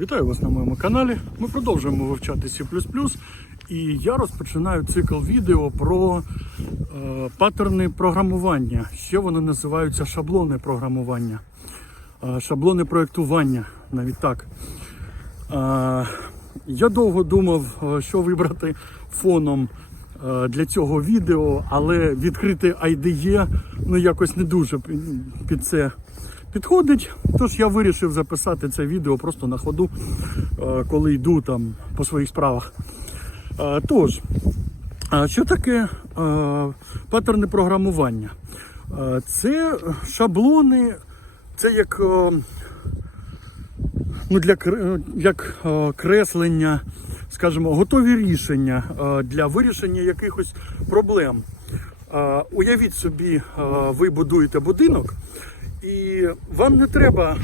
Вітаю вас на моєму каналі. Ми продовжуємо вивчати C++, і я розпочинаю цикл відео про е, паттерни програмування. Ще вони називаються шаблони програмування, е, шаблони проєктування, навіть так. Е, я довго думав, е, що вибрати фоном е, для цього відео, але відкрити IDE ну, якось не дуже під- це підходить. Тож я вирішив записати це відео просто на ходу, е, коли йду там по своїх справах. Е, Тож, що таке е, паттерни програмування? Е, Це шаблони, це як, е, ну, для, як е, креслення, скажімо, готові рішення е, для вирішення якихось проблем. Е, Уявіть собі, е, ви будуєте будинок, і вам не треба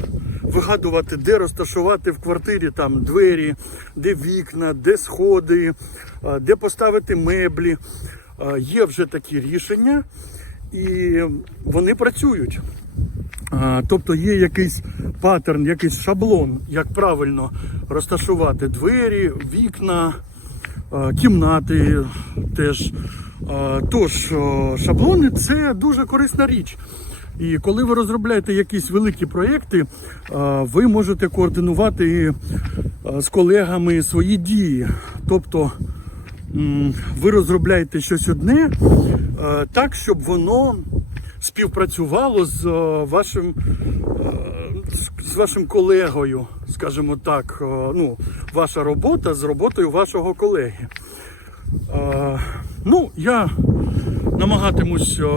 вигадувати, де розташувати в квартирі там двері, де вікна, де сходи, е, де поставити меблі. Е, Є вже такі рішення, і вони працюють. Тобто є якийсь паттерн, якийсь шаблон, як правильно розташувати двері, вікна, кімнати теж. Тож, шаблони це дуже корисна річ. І коли ви розробляєте якісь великі проєкти, ви можете координувати з колегами свої дії. Тобто ви розробляєте щось одне е, так, щоб воно співпрацювало з е, вашим, е, з- вашим колегою, скажімо так, е, ну, ваша робота з роботою вашого колеги. Е, Ну, я намагатимусь е,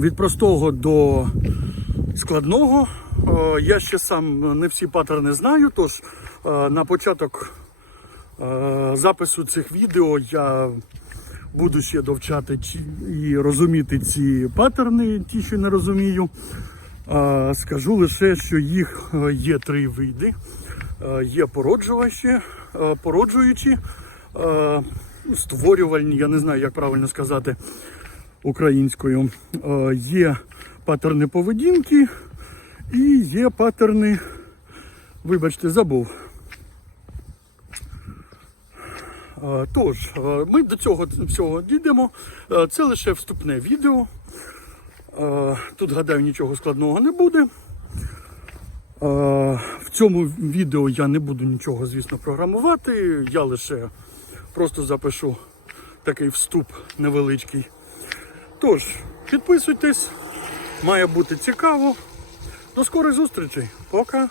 від простого до складного. Е, Я ще сам не всі паттерни знаю, тож е, на початок е, запису цих відео я буду ще довчати і розуміти ці паттерни, ті, що не розумію. Скажу лише, що їх є три види. Є породжувачі, породжуючі, створювальні, я не знаю, як правильно сказати українською. Е, Є паттерни поведінки і є паттерни, вибачте, забув. Е, Тож, е, ми до цього всього дійдемо. Це лише вступне відео. Тут, гадаю, нічого складного не буде. В цьому відео я не буду нічого, звісно, програмувати. Я лише просто запишу такий вступ невеличкий. Тож, підписуйтесь, має бути цікаво. До скорих зустрічей. Пока.